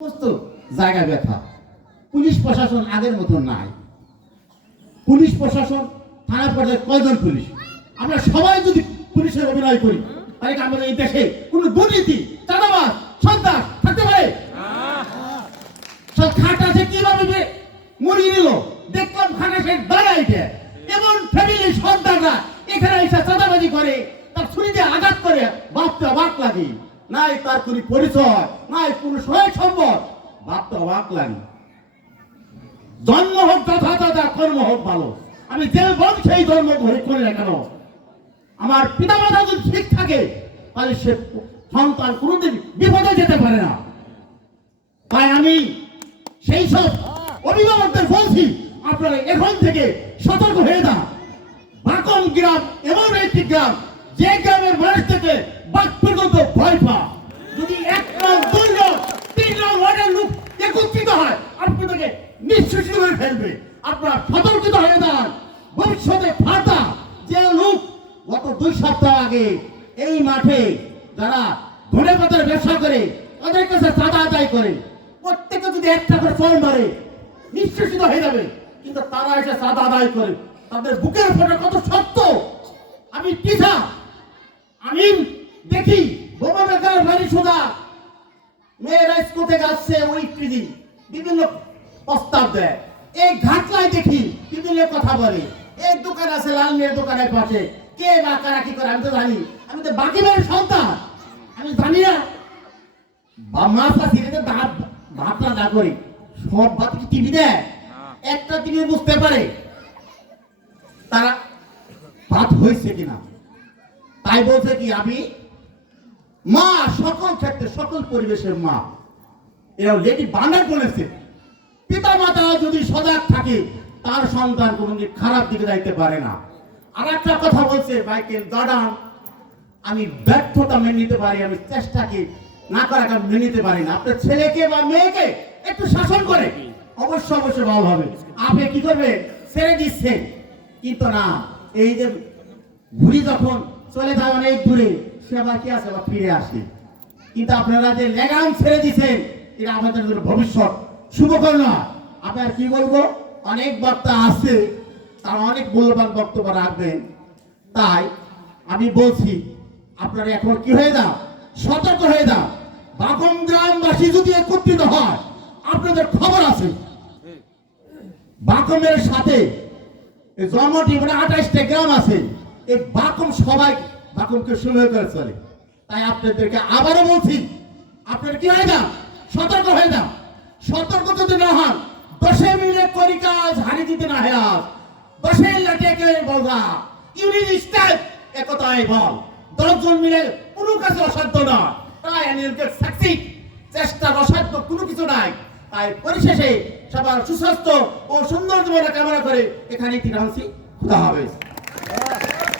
সমস্ত জায়গায় ব্যথা। পুলিশ প্রশাসন আগের মতো নাই। পুলিশ প্রশাসন থানা পর্যায়ে কয়জন পুলিশ? আমরা সবাই যদি পুলিশের অভিনয় করি তাহলে আমাদের এই দেশে কোন দুর্নীতি, চাঁদাবাজ, সন্ত্রাস থাকতে পারে? সব খাট আছে কিভাবে মরিয়ে নিল দেখলাম খাটাসের দাঁড়াইতে এমন ফ্যামিলি সন্তানরা এখানে এসে চাঁদাবাজি করে, তার ছুরিতে আঘাত করে, ভাবতে অবাক লাগে। নাই তার কোন পরিচয়, নাই কোন সহায়ক সম্পদ, ভাবতে অবাক লাগে। জন্ম হোক যথাযথ, কর্ম হোক ভালো। আমি যে বংশেই জন্ম ধরে করে না কেন, আমার পিতামাতা যদি ঠিক থাকে তাহলে সে সন্তান কোনোদিন বিপদে যেতে পারে না। তাই আমি সেই সব অভিভাবকদের বলছি, আপনারা এখন থেকে সতর্ক হয়ে যান। বাকম গ্রাম এমন একটি গ্রাম যে গ্রামের মানুষ থেকে বাক পর্যন্ত ভয় পা। যদি 1 নং 2 নং 3 নং ওয়ার্ডের লোক একত্রিত হয় আপনাদেরকে নিঃশেষ করে ফেলবে। আপনারা সতর্কিত হয়ে যান। ভবিষ্যতে ফাটা যে লোক গত 2 সপ্তাহ আগে এই মাঠে যারা ধনেপাতার ব্যবসা করে তাদের কাছে চাঁদা আদায় করে, প্রত্যেকে যদি 1 টাকা ফল মারে নিঃশেষিত হয়ে যাবে। কিন্তু তারা এসে চাঁদা আদায় করে, তাদের বুকের ফোটা কত সত্য। আমি পিঠা আমি দেখি বোমা বেকার বাড়ি সোজা মেয়েরা স্কুল থেকে আসছে, ওই কৃষি বিভিন্ন প্রস্তাব দেয়। এই ঘাটলায় দেখি বিভিন্ন কথা বলে। এই দোকান আছে লাল মেয়ের দোকানের পাশে, কে বা কারা কি করে আমি তো জানি। আমি তো বাকি মেয়ের সন্তান, আমি জানি না। মাছ আছে ভাতটা না করি সব ভাত কি টিভি দেয়? একটা টিভি বুঝতে পারে তারা ভাত হয়েছে কিনা। তাই বলছে কি আমি মা, সকল ক্ষেত্রে সকল পরিবেশের মা। এরা লেডি বান্ডার বলেছে, পিতা মাতা যদি সজাগ থাকে তার সন্তান কোনোদিন খারাপ দিকে যাইতে পারে না। আর একটা কথা বলছে মাইকেল জর্ডান, আমি ব্যর্থতা মেনে নিতে পারি, আমি চেষ্টাকে না করাকে মেনে নিতে পারি না। আপনার ছেলেকে বা মেয়েকে একটু শাসন করে অবশ্যই ভালো হবে। আপনি কি করবে? ছেড়ে দিচ্ছেন, কিন্তু না, এই যে ঘুরি যখন চলে যায় অনেক দূরে, সে আবার কি আছে, আবার ফিরে আসে। কিন্তু আপনারা যে লেগাম ছেড়ে দিচ্ছেন, এটা আমাদের জন্য ভবিষ্যৎ শুভকর না। আপনার কি বলবো, অনেক বক্তা আছে, তারা অনেক মূল্যবান বক্তব্য রাখবেন। তাই আমি বলছি আপনারা এখন কি হয়ে যান, সতর্ক হয়ে যান। বাকম গ্রামবাসী যদি একত্রিত হয়, আপনাদের খবর আছে বাকমের সাথে জন্মটি মানে 28টা গ্রাম আছে। এই বাকম সবাই বাকমকে সুন্দর করে চলে। তাই আপনাদেরকে আবারও বলছি, আপনারা কি হয়ে যান, সতর্ক হয়ে যান। সতর্ক যদি না হন, 10 মিলে করি কাজ হারি দিতে না হেরাজ, 10 লাঠে কে বলবা ইউনিট স্টাইল একতাই বল। 10 জন মিলে কোনো কাজ অসাধ্য না। তাই আনিলকে সাকসিড, চেষ্টা অসাধ্য কোনো কিছু নাই। তাই পরিশেষে সবার সুস্বাস্থ্য ও সুন্দর জীবনের কামনা করে এখানেই তিরাংশি খুদা হাফেজ।